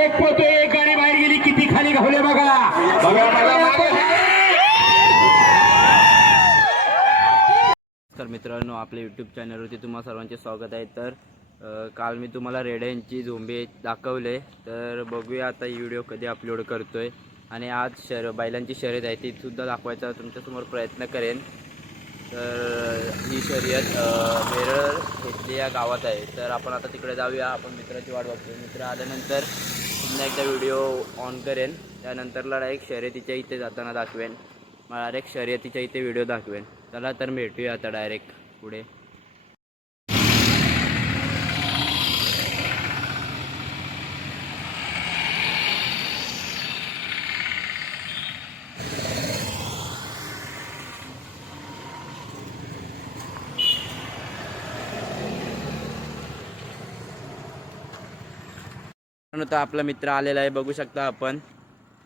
एक पोतो एक गाडी बाहेर गेली किती खाली घावले बघा. बघा बघा मागे. तर मित्रांनो आपल्या यूट्यूब चॅनलवरती तुम्हा सर्वांचे स्वागत आहे. तर अ, काल मी तुम्हाला रेड्यांची झोंबे दाखवले. तर बघूया आता ही व्हिडिओ कधी अपलोड करतोय. आणि आज शर बैलांची शर्यत आहे ती सुद्धा दाखवायचा तुमच्यासमोर प्रयत्न करेन. तर ही शर्यत अ, वेरळ येथली या गावात आहे. तर आपण आता तिकडे जाऊया. आपण मित्राची वाट बघतोय. मित्र आल्यानंतर पुन्हा एकदा व्हिडिओ ऑन करेन. त्यानंतरला डायरेक्ट शर्यतीच्या इथे जाताना दाखवेन. मला डायरेक्ट शर्यतीच्या इथे व्हिडिओ दाखवेन. चला तर भेटूया आता डायरेक्ट पुढे. मित्रांनो, तर आपला मित्र आलेला आहे बघू शकता आपण.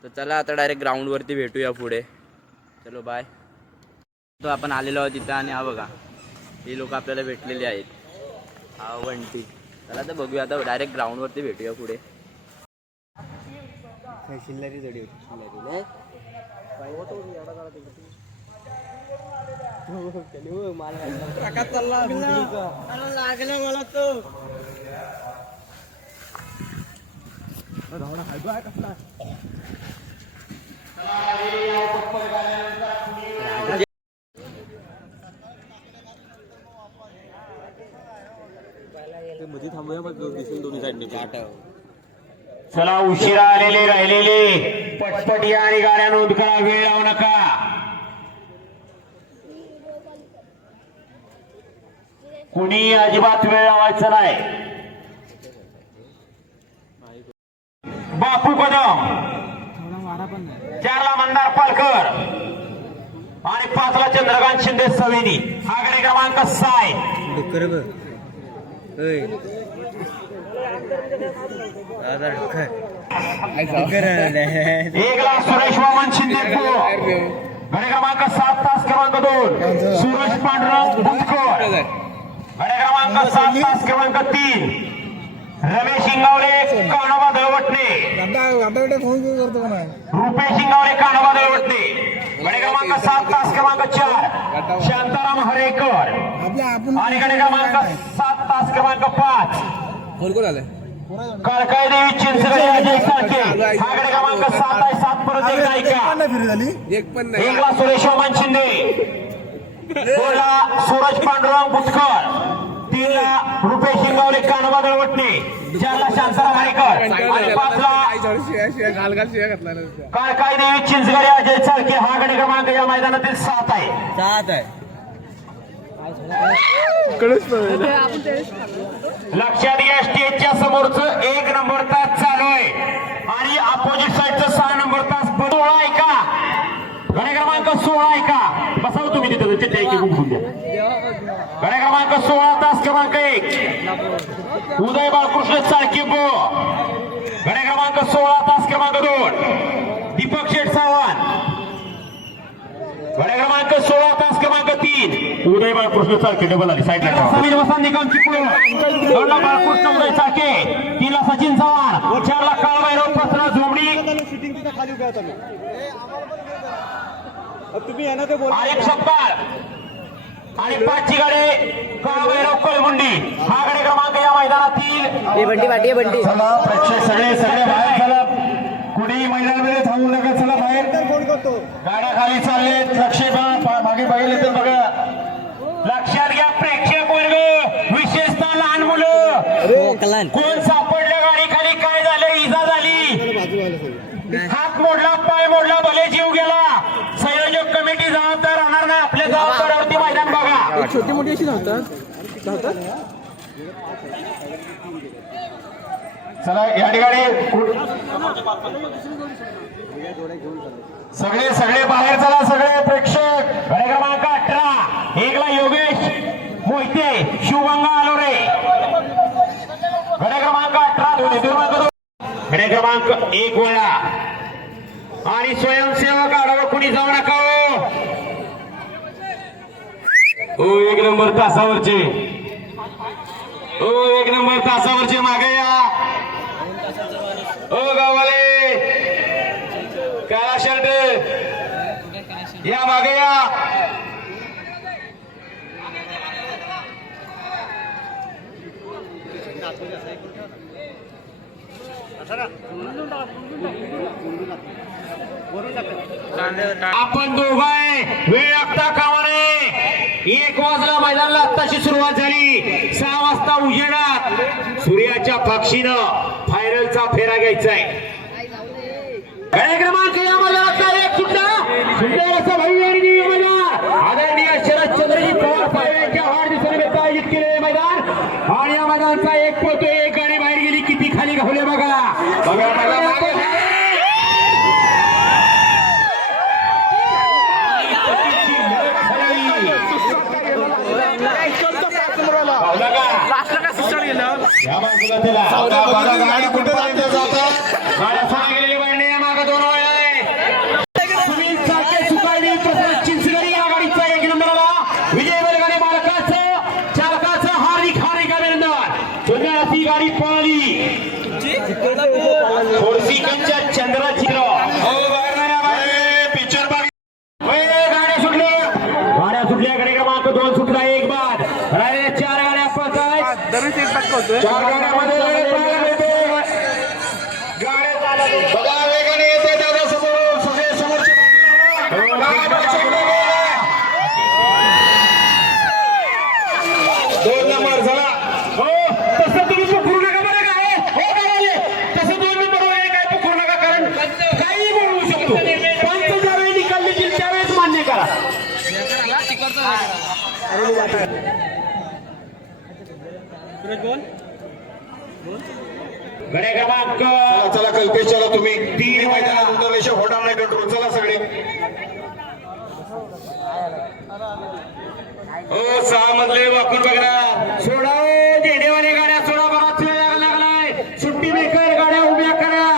तर चला आता डायरेक्ट ग्राउंडवरती भेटूया पुढे. चलो बाय तो आपण आलेलो आहोत तिथं आणि हा बघा ही लोक आपल्याला भेटलेली आहेत. हा वंटी. चला तर बघूया आता डायरेक्ट ग्राउंडवरती भेटूया पुढे. शिल्लरी जोडी होती शिल्लरी नाही? लागलं मला तो. मध्ये थांबूया दिसून दोन्ही साईडने चला उशिरा आलेले राहिलेले. पटपट या आणि गाड्या नोंद करा वेळ लावू नका. कुणी अजिबात वेळ लावायचा नाही. बापू कदम. चारला मंदार पालकर. आणि पाचला चंद्रकांत शिंदे सवेनी. हा गाडी क्रमांक सहा आहे डुक्कर बघ. होय दादा डुक्कर डुक्कर एक लाख सुरेश वामन शिंदे गडे क्रमांक सात तास क्रमांक दोन. सुरेश पांडुरंग बुतकर गडे क्रमांक सात तास क्रमांक तीन. रमेश इंगावले कानोबा दळवटणे. फोन करतो का नाही रुपेश इंगावले कानोबा दळवटणे. गडे क्रमांक सात तास क्रमांक चार. शांताराम हरेकर. आणि गडे क्रमांक सात तास क्रमांक पाच. फोन कोण आलाय? कळकाय देवी चिंचगडे अजय साळके हा गडे क्रमांक सात आहे सात परत एक नायिका फिरी झाली. एक पण एक ला सुरेश वामन शिंदे. सूरज पांडुरंग बुतकर तीन ला रुपेश शिंगावले कानबा दळवटणे. चार ला शांताराम हरेकर आणि पाच ला घाल घाल शिया घातला काळकाई देवी चिंचगडे अजय चाळके. हा गडी क्रमांक या मैदानातील सात आहे. सात आहे. लक्षात घ्या स्टेजच्या समोरच एक नंबर तास चालू आहे. आणि अपोजिट साईडचं सहा नंबर तास सोळा आहे का? गणे क्रमांक सोळा आहे का बसाव तुम्ही तिथं चिठ्ठ्या एक उघडून द्या गणे क्रमांक सोळा तास क्रमांक एक. उदय बाळकृष्ण चाळके बो गणे क्रमांक सोळा तास क्रमांक दोन. दीपक शेठ सावंत. गड्या क्रमांक सोळा तास क्रमांक तीन. उदय बाळकृष्ण चाळके डबल आली साईडला समीर वसंत निकम चिपळूण दोनला बाळकृष्ण उदय चाळके तीनला सचिन चव्हाण चारला काळभैरव पाचला झोमडी तुम्ही येणार ते सप्पाळ आणि पाचची गाडी काळभैरव कळमुंडी हा गाडी क्रमांक या मैदानातील. बंटी पाटी बंटी चला प्रेक्षक सगळे सगळे बाहेर चला. कुणीही मैदानामध्ये थांबू नका चला बाहेर. फोन करतो. गाड्या खाली चाललेत लक्ष मागे बघितले तर बघा. लक्षात घ्या प्रेक्षक वर्ग. विशेषतः लहान मुलं. कलान कोण सापडलं गाडी खाली? काय झालं? इजा झाली. हात मोडला पाय मोडला भले जीव गेला संयोजक कमिटी जबाबदार राहणार नाही आपल्या जबाबदाऱ्यावरती मैदान बघा छोटी मोठी अशी धावतात. धावतात? चला या ठिकाणी सगळे सगळे बाहेर चला सगळे प्रेक्षक. गडे क्रमांक अठरा. एकला योगेश मोहिते शिवगंगा आलोरे. गडे क्रमांक अठरा दोन्ही क्रमांक क्रमांक एक वेळा. आणि स्वयंसेवक आढावा कुणी जाऊ नका हो. हो एक नंबर तासावरचे. हो एक नंबर तासावरचे मागे या. हो गावाले काळा शर्ट. या मागे या. आपण दोघाय वेळ लागता का एक वाजला मैदानाला आत्ताशी सुरुवात झाली. सहा वाजता उजेडात सूर्याच्या पक्षीनं फायनलचा फेरा घ्यायचा आहे गाड्या क्रमांक या मैदानातला एक सुंदर भव्य आणि दिव्य मैदान. आदरणीय शरद पवार साहेब यांच्या वाढदिवसानिमित्त आयोजित केलेले मैदान. आणि या मैदानाचा एक पोतो एक गाडी बाहेर गेली. किती खाली घावले बघा. All right. गडे क्रमांक चला चला कल्पेश चला तुम्ही. तीन मैदानात उतरल्याशिवाय होणार नाही कंट्रोल चला सगळे. हो सहा मधले वापर बघा सोडा हो, जेडेवाले गाड्या सोडा बराच वेळ लागला लागलाय सुट्टी मेकर गाड्या उभ्या करा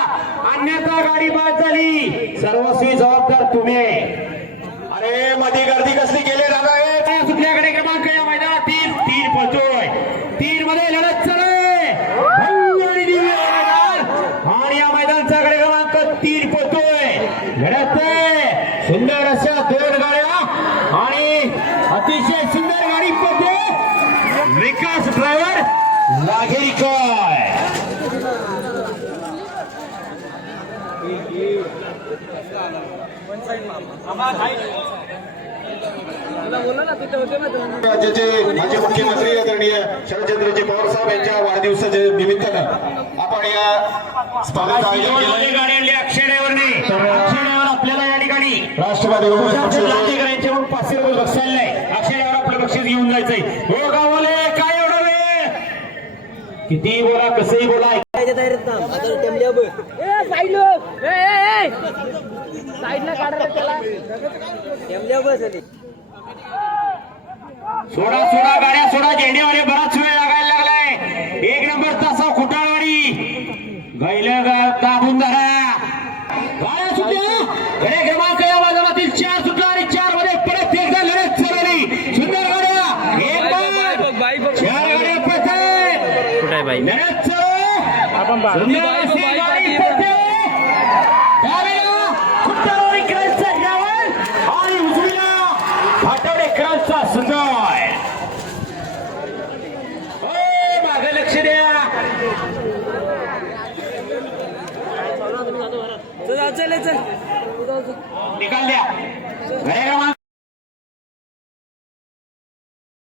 अन्यथा गाडी बाद झाली सर्वस्वी जबाबदार तुम्ही आहे. अरे मध्ये गर्दी कसली केली दादा हे काय सुटल्याकडे क्रमांक या मैदानात तीन तीन पळतोय तीन मध्ये लढत चालू आणि या मैदानचा कडे क्रमांक तीन पळतोय लढत सुंदर अशा दोन गाड्या. आणि अतिशय सुंदर गाडी पोहते विकास ड्रायव्हर लागेरी काय राज्याचे माजी मुख्यमंत्री आदरणीय शरदचंद्रजी पवार साहेब यांच्या वाढदिवसाच्या निमित्तानं आपण या स्पर्धेचं आयोजन आपल्याला ठिकाणी. राष्ट्रवादी पाचशे रुपये बक्षायला नाही आपलं बक्षीस घेऊन जायचंय. हो गावाले काय एवढा किती बोला कसंही बोला सोडा सोडा गाड्या सोडा. झेंडेवाले बराच वेळ लागायला लागलाय. एक नंबर तासा खुटाळवाडी. गैल्या दाबून धरा. गाड्या सुटल्या. गडे क्रमांक या मैदानातील चार सुटला आणि चारमध्ये परत एकदा लढत चालवली सुंदर गाड्या. एक. चार गाड्या बाई? लढत चालू. सुंदर अशी गाडी पळते. डावीला खुटाळवाडी क्रॅन्सचा ड्रायव्हर आणि उजवीला फाटवडे क्रॅन्सचा सुंदर हो मागे लक्ष द्या निकाल द्या.